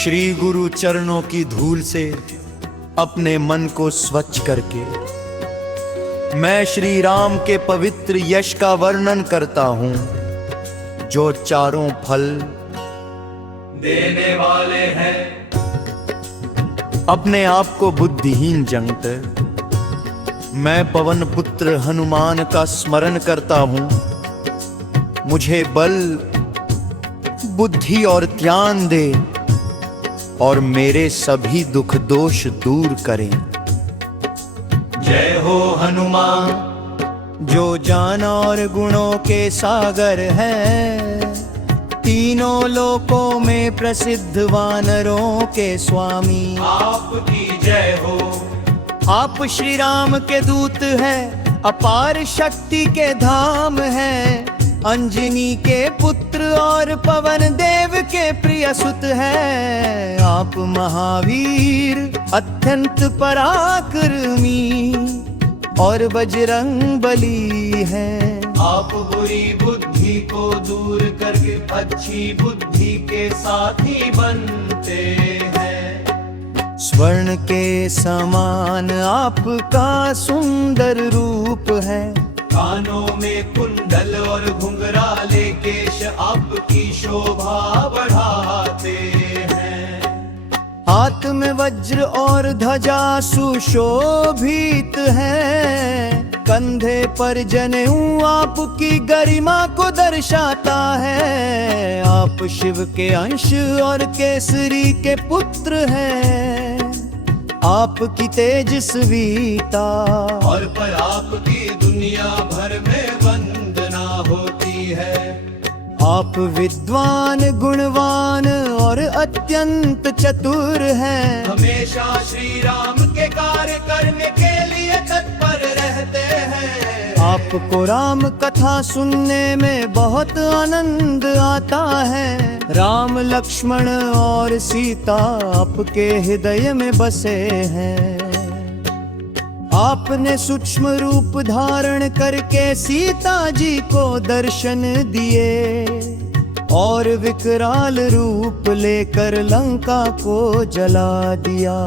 श्री गुरु चरणों की धूल से अपने मन को स्वच्छ करके मैं श्री राम के पवित्र यश का वर्णन करता हूं, जो चारों फल देने वाले हैं। अपने आप को बुद्धिहीन जनते मैं पवन पुत्र हनुमान का स्मरण करता हूं। मुझे बल, बुद्धि और ज्ञान दे और मेरे सभी दुख दोष दूर करें। जय हो हनुमान, जो ज्ञान और गुणों के सागर हैं, तीनों लोकों में प्रसिद्ध वानरों के स्वामी। आपकी जय हो। आप श्री राम के दूत हैं, अपार शक्ति के धाम हैं, अंजनी के पुत्र और पवन देव के प्रिय सुत हैं। आप महावीर अत्यंत पराक्रमी और बजरंग बली हैं। आप बुरी बुद्धि को दूर करके अच्छी बुद्धि के साथी बनते हैं। स्वर्ण के समान आपका सुंदर रूप है, कानों में कुंडल और घुंघराले केश आपकी शोभा बढ़ाते हैं। हाथ में वज्र और ध्वजा सुशोभित है, कंधे पर जनेऊ आपकी गरिमा को दर्शाता है। आप शिव के अंश और केसरी के पुत्र हैं, आपकी तेजस्वीता और पर आपकी दुनिया भर में वंदना होती है। आप विद्वान, गुणवान और अत्यंत चतुर हैं। हमेशा श्री राम के कार्य करने के लिए तत्पर रहते हैं। आपको राम कथा सुनने में बहुत आनंद आता है। राम, लक्ष्मण और सीता आपके हृदय में बसे हैं। आपने सूक्ष्म रूप धारण करके सीता जी को दर्शन दिए और विकराल रूप लेकर लंका को जला दिया।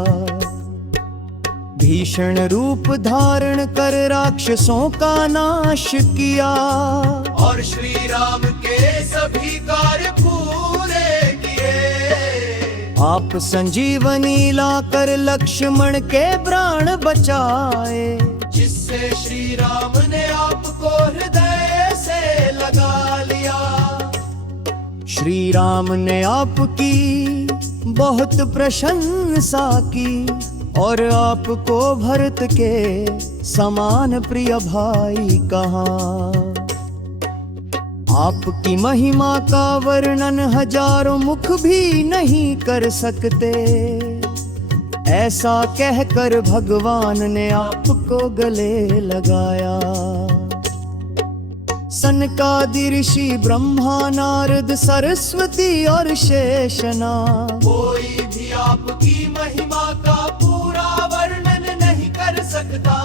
भीषण रूप धारण कर राक्षसों का नाश किया और श्री राम के सभी कार्य पूरे किए। आप संजीवनी लाकर लक्ष्मण के प्राण बचाए, जिससे श्री राम ने आपको हृदय से लगा लिया। श्री राम ने आपकी बहुत प्रशंसा की और आपको भरत के समान प्रिय भाई कहा। आपकी महिमा का वर्णन हजारों मुख भी नहीं कर सकते। ऐसा कहकर भगवान ने आपको गले लगाया। सनकादि ऋषि, ब्रह्मा, नारद, सरस्वती और शेषनाग, कोई भी आपकी महिमा का पूरा वर्णन नहीं कर सकता।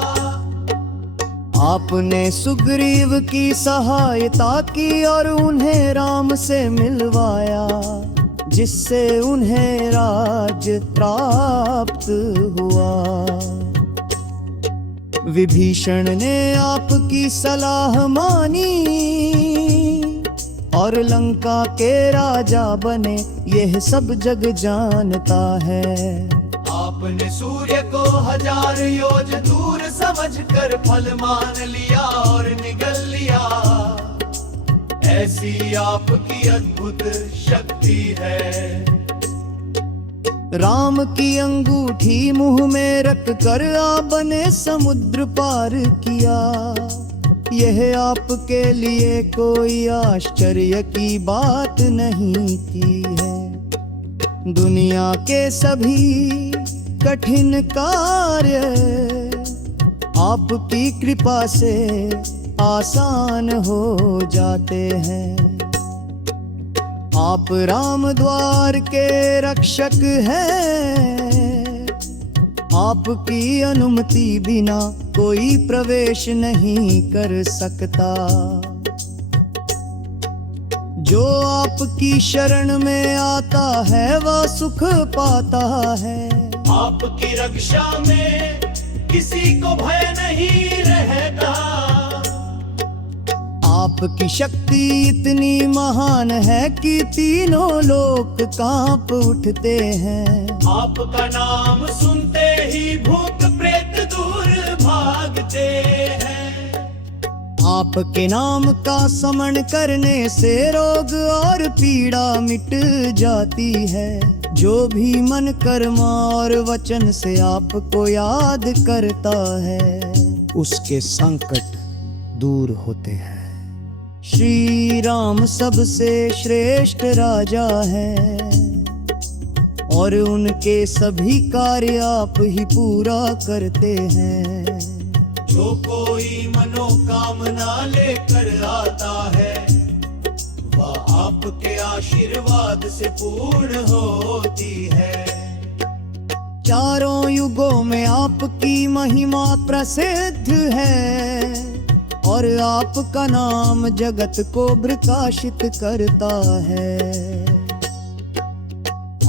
आपने सुग्रीव की सहायता की और उन्हें राम से मिलवाया, जिससे उन्हें राज्य प्राप्त हुआ। विभीषण ने आपकी सलाह मानी और लंका के राजा बने, यह सब जग जानता है। आपने सूर्य को 1000 योज दूर समझकर फल मान लिया और निगल लिया। ऐसी आपकी अद्भुत शक्ति है। राम की अंगूठी मुंह में रख कर आपने समुद्र पार किया। यह आपके लिए कोई आश्चर्य की बात नहीं की है। दुनिया के सभी कठिन कार्य आपकी कृपा से आसान हो जाते हैं। आप राम द्वार के रक्षक हैं। आपकी अनुमति बिना कोई प्रवेश नहीं कर सकता। जो आपकी शरण में आता है वह सुख पाता है। आपकी रक्षा में किसी को भय नहीं रहता। आपकी शक्ति इतनी महान है कि तीनों लोक कांप उठते हैं। आपका नाम सुनते ही भूत प्रेत दूर भागते हैं। आपके नाम का स्मरण करने से रोग और पीड़ा मिट जाती है। जो भी मन कर्म और वचन से आपको याद करता है उसके संकट दूर होते हैं। श्री राम सबसे श्रेष्ठ राजा है और उनके सभी कार्य आप ही पूरा करते हैं। जो कोई मनोकामना लेकर आता है वह आपके आशीर्वाद से पूर्ण होती है। चारों युगों में आपकी महिमा प्रसिद्ध है और आपका नाम जगत को प्रकाशित करता है।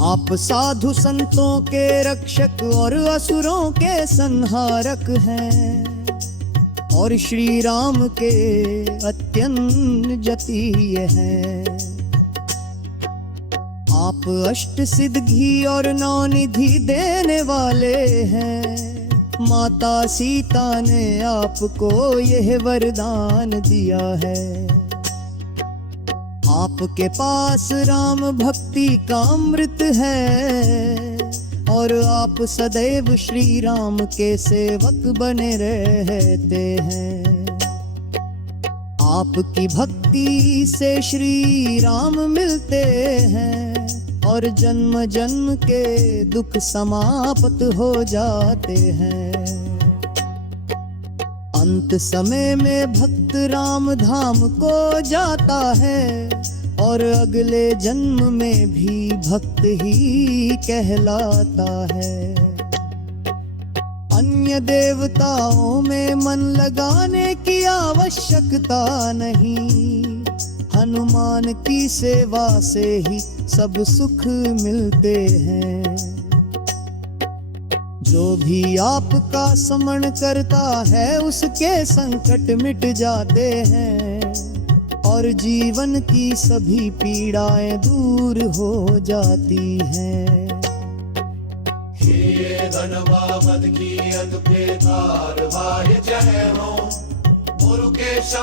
आप साधु संतों के रक्षक और असुरों के संहारक हैं और श्री राम के अत्यंत जतीय हैं। आप अष्ट सिद्धि और नौ निधि देने वाले हैं। माता सीता ने आपको यह वरदान दिया है। आपके पास राम भक्ति का अमृत है और आप सदैव श्री राम के सेवक बने रहते हैं। आपकी भक्ति से श्री राम मिलते हैं और जन्म जन्म के दुख समाप्त हो जाते हैं। अंत समय में भक्त राम धाम को जाता है और अगले जन्म में भी भक्त ही कहलाता है। अन्य देवताओं में मन लगाने की आवश्यकता नहीं। हनुमान की सेवा से ही सब सुख मिलते हैं। जो भी आपका स्मरण करता है उसके संकट मिट जाते हैं और जीवन की सभी पीड़ाएं दूर हो जाती हैं। हे धनवावद की अद्भुत धार वाय जय हो मुरुकेश